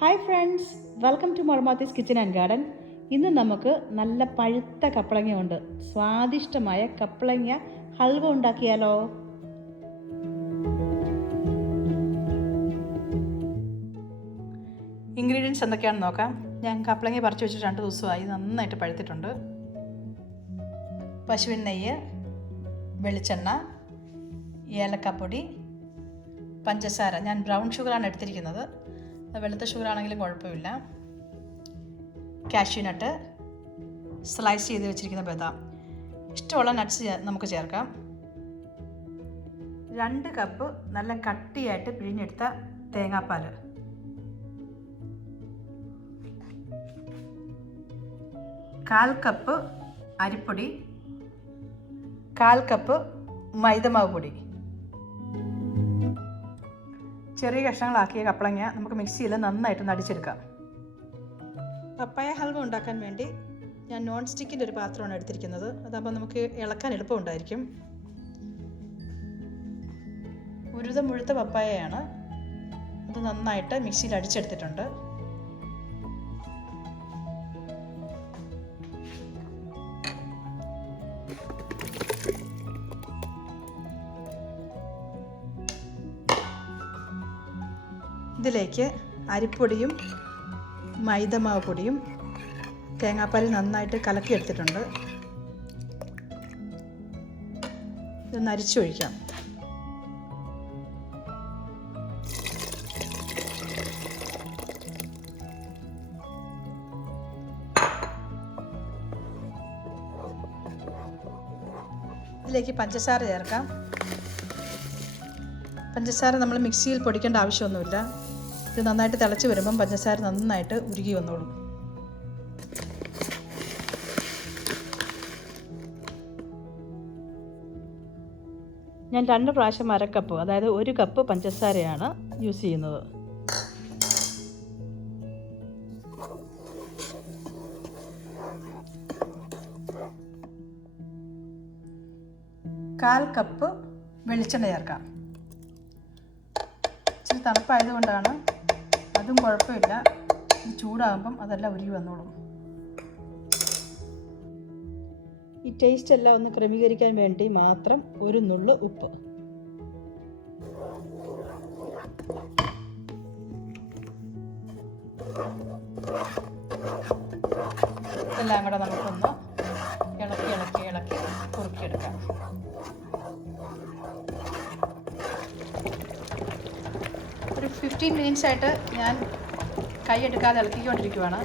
Hi friends, welcome to മൊളമാത്തീസ് kitchen and garden. ഇന്ന് നമുക്ക് നല്ല പഴുത്ത കപ്പളങ്ങ കൊണ്ട് സ്വാദിഷ്ടമായ കപ്പളങ്ങ ഹൽവ ഉണ്ടാക്കിയാലോ? ഇൻഗ്രീഡിയൻസ് എന്തൊക്കെയാണെന്ന് നോക്കാം. ഞാൻ കപ്പളങ്ങ പറിച്ചു വെച്ചിട്ട് 2 ദിവസമായി, നന്നായിട്ട് പഴുത്തിട്ടുണ്ട്. പശുവിൻ നെയ്യ്, വെളിച്ചെണ്ണ, ഏലക്കപ്പൊടി, പഞ്ചസാര. ഞാൻ ബ്രൗൺ ഷുഗറാണ് എടുത്തിരിക്കുന്നത്, വെളുത്ത ഷുഗറാണെങ്കിലും കുഴപ്പമില്ല. കാഷ്യൂനട്ട്, സ്ലൈസ് ചെയ്ത് വെച്ചിരിക്കുന്ന ബദാം. ഇഷ്ടമുള്ള നട്ട്സ് നമുക്ക് ചേർക്കാം. 2 കപ്പ് നല്ല കട്ടിയായിട്ട് പിഴിഞ്ഞെടുത്ത തേങ്ങാപ്പാൽ, 1/4 കപ്പ് അരിപ്പൊടി, 1/4 കപ്പ് മൈദമാവ് പൊടി. ചെറിയ കഷ്ണങ്ങളാക്കിയ കപ്പളങ്ങ നമുക്ക് മിക്സിയിൽ നന്നായിട്ട് അടിച്ചെടുക്കാം. പപ്പായ ഹൽവ ഉണ്ടാക്കാൻ വേണ്ടി ഞാൻ നോൺ സ്റ്റിക്കിൻ്റെ ഒരു പാത്രമാണ് എടുത്തിരിക്കുന്നത്. അതാകുമ്പോൾ നമുക്ക് ഇളക്കാൻ എളുപ്പമുണ്ടായിരിക്കും. മുഴുത്ത പപ്പായയാണ്, അത് നന്നായിട്ട് മിക്സിയിൽ അടിച്ചെടുത്തിട്ടുണ്ട്. ഇതിലേക്ക് അരിപ്പൊടിയും മൈദമാവ് പൊടിയും തേങ്ങാപ്പാലിൽ നന്നായിട്ട് കലക്കിയെടുത്തിട്ടുണ്ട്. ഇതൊന്ന് അരിച്ചൊഴിക്കാം. ഇതിലേക്ക് പഞ്ചസാര ചേർക്കാം. പഞ്ചസാര നമ്മൾ മിക്സിയിൽ പൊടിക്കേണ്ട ആവശ്യമൊന്നുമില്ല. ഇത് നന്നായിട്ട് തിളച്ച് വരുമ്പം പഞ്ചസാര നന്നായിട്ട് ഉരുകി വന്നോളും. ഞാൻ 2 പ്രാവശ്യം 1/2 കപ്പ്, അതായത് 1 കപ്പ് പഞ്ചസാരയാണ് യൂസ് ചെയ്യുന്നത്. കാൽ കപ്പ് വെളിച്ചെണ്ണ ചേർക്കാം. ഇച്ചിരി തണുപ്പായതുകൊണ്ടാണ്, അതും കുഴപ്പമില്ല. ചൂടാകുമ്പം അതെല്ലാം ഉരുകി വന്നോളും. ഈ ടേസ്റ്റ് എല്ലാം ഒന്ന് ക്രമീകരിക്കാൻ വേണ്ടി മാത്രം ഒരു നുള്ളു ഉപ്പ്. എല്ലാം കൂടെ നമുക്കൊന്ന് ഇളക്കി കുറുക്കിയെടുക്കാം. ഒരു 15 മിനിറ്റ്സ് ആയിട്ട് ഞാൻ കൈ എടുക്കാതെ ഇളക്കിക്കൊണ്ടിരിക്കുവാണ്.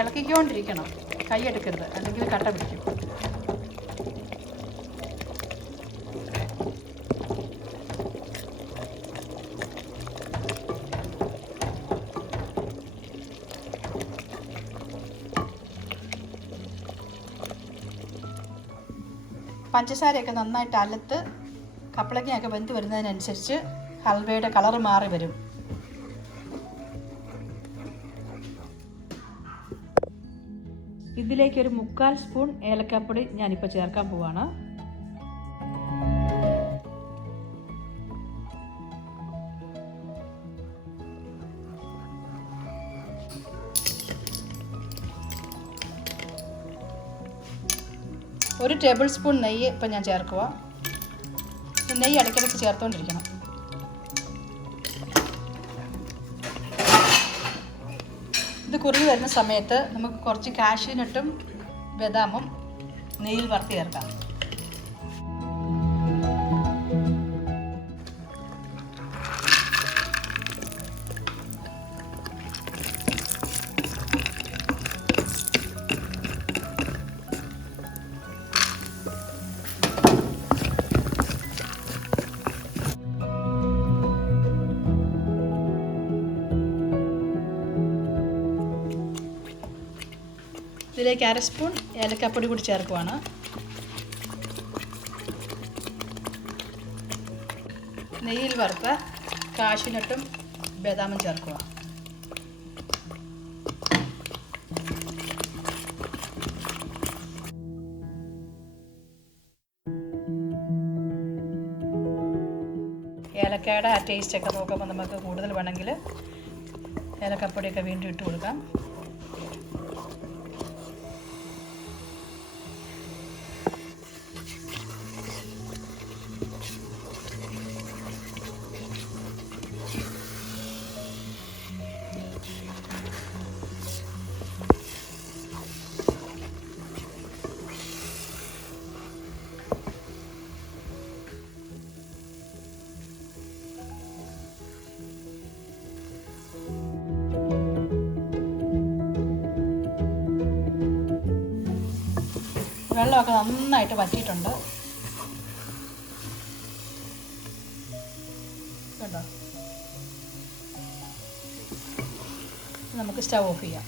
ഇളക്കിക്കൊണ്ടിരിക്കണം, കൈ എടുക്കരുത്, അല്ലെങ്കിൽ കട്ട പിടിക്കും. പഞ്ചസാരയൊക്കെ നന്നായിട്ട് അലത്ത് കപ്പളങ്ങയൊക്കെ വെന്ത് വരുന്നതിനനുസരിച്ച് ഹൽവയുടെ കളറ് മാറി വരും. ഇതിലേക്ക് ഒരു 3/4 സ്പൂൺ ഏലക്കാപ്പൊടി ഞാനിപ്പോൾ ചേർക്കാൻ പോവാണ്. ഒരു ടേബിൾ സ്പൂൺ നെയ്യ് ഇപ്പം ഞാൻ ചേർക്കുക. നെയ്യ് ഇടയ്ക്കിടയ്ക്ക് ചേർത്തുകൊണ്ടിരിക്കണം. ഇത് കുറുകി വരുന്ന സമയത്ത് നമുക്ക് കുറച്ച് കാഷ്യൂനട്ടും ബദാമും നെയ്യിൽ വറുത്ത് ചേർക്കാം. ഇതിലേക്ക് 1/2 സ്പൂൺ ഏലക്കാപ്പൊടി കൂടി ചേർക്കുവാണ്. നെയ്യിൽ വറുത്ത കാഷ്യൂനട്ടും ബദാമും ചേർക്കുക. ഏലക്കയുടെ ആ ടേസ്റ്റൊക്കെ നോക്കുമ്പോൾ നമുക്ക് കൂടുതൽ വേണമെങ്കിൽ ഏലക്കപ്പൊടിയൊക്കെ വീണ്ടും ഇട്ട് കൊടുക്കാം. വെള്ളമൊക്കെ നന്നായിട്ട് വറ്റിയിട്ടുണ്ട് കേട്ടോ. നമുക്ക് സ്റ്റവ് ഓഫ് ചെയ്യാം.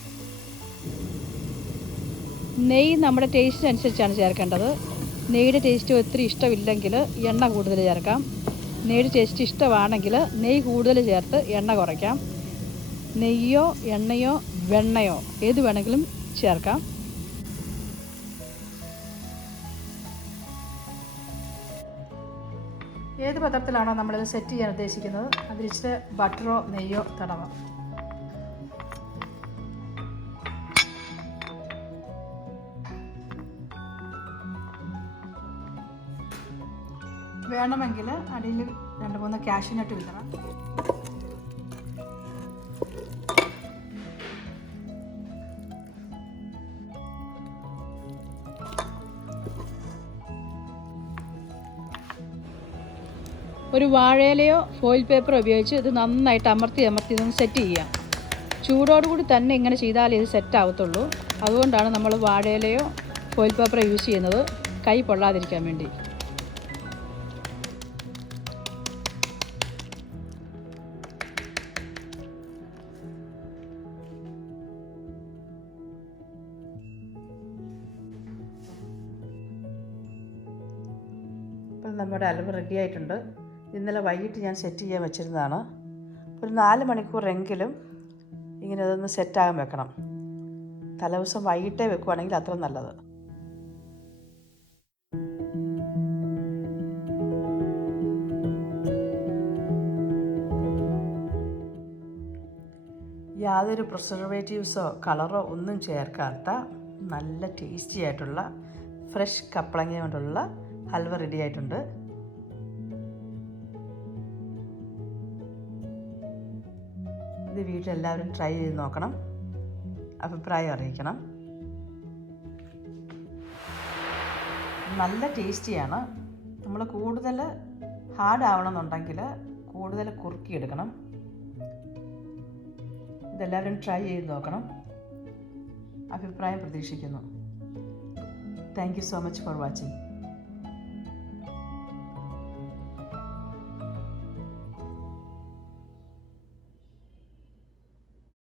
നെയ്യ് നമ്മുടെ ടേസ്റ്റിനനുസരിച്ചാണ് ചേർക്കേണ്ടത്. നെയ്യുടെ ടേസ്റ്റ് ഒത്തിരി ഇഷ്ടമില്ലെങ്കിൽ എണ്ണ കൂടുതൽ ചേർക്കാം. നെയ്യുടെ ടേസ്റ്റ് ഇഷ്ടമാണെങ്കിൽ നെയ്യ് കൂടുതൽ ചേർത്ത് എണ്ണ കുറയ്ക്കാം. നെയ്യോ എണ്ണയോ വെണ്ണയോ ഏത് വേണമെങ്കിലും ചേർക്കാം. ഏത് പത്രത്തിലാണോ നമ്മളിത് സെറ്റ് ചെയ്യാൻ ഉദ്ദേശിക്കുന്നത് അതിലിച്ചിരി ബട്ടറോ നെയ്യോ തടവാം. വേണമെങ്കിൽ അടിയിൽ 2-3 കാഷ്യൂനട്ട് വിതറാം. ഒരു വാഴയിലയോ ഫോയിൽ പേപ്പറോ ഉപയോഗിച്ച് ഇത് നന്നായിട്ട് അമർത്തി ഇതൊന്ന് സെറ്റ് ചെയ്യാം. ചൂടോടുകൂടി തന്നെ ഇങ്ങനെ ചെയ്താലേ ഇത് സെറ്റ് ആവത്തുള്ളൂ. അതുകൊണ്ടാണ് നമ്മൾ വാഴയിലയോ ഫോയിൽ പേപ്പറോ യൂസ് ചെയ്യുന്നത്, കൈ പൊള്ളാതിരിക്കാൻ വേണ്ടി. ഇപ്പോൾ നമ്മുടെ ഹൽവ റെഡി ആയിട്ടുണ്ട്. ഇന്നലെ വൈകിട്ട് ഞാൻ സെറ്റ് ചെയ്യാൻ വെച്ചിരുന്നതാണ്. ഒരു 4 മണിക്കൂറെങ്കിലും ഇങ്ങനെ അതൊന്ന് സെറ്റാകാൻ വെക്കണം. തലേദിവസം വൈകിട്ടേ വെക്കുവാണെങ്കിൽ അത്ര നല്ലത്. യാതൊരു പ്രിസർവേറ്റീവ്സോ കളറോ ഒന്നും ചേർക്കാത്ത നല്ല ടേസ്റ്റി ആയിട്ടുള്ള ഫ്രഷ് കപ്പളങ്ങ കൊണ്ടുള്ള ഹൽവ റെഡി ആയിട്ടുണ്ട്. ഇത് വീട്ടിലെല്ലാവരും ട്രൈ ചെയ്ത് നോക്കണം, അഭിപ്രായം അറിയിക്കണം. നല്ല ടേസ്റ്റിയാണ്. നമ്മൾ കൂടുതൽ ഹാർഡ് ആവണമെന്നുണ്ടെങ്കിൽ കൂടുതൽ കുറുക്കിയെടുക്കണം. ഇതെല്ലാവരും ട്രൈ ചെയ്ത് നോക്കണം, അഭിപ്രായം പ്രതീക്ഷിക്കുന്നു. Thank you so much for watching.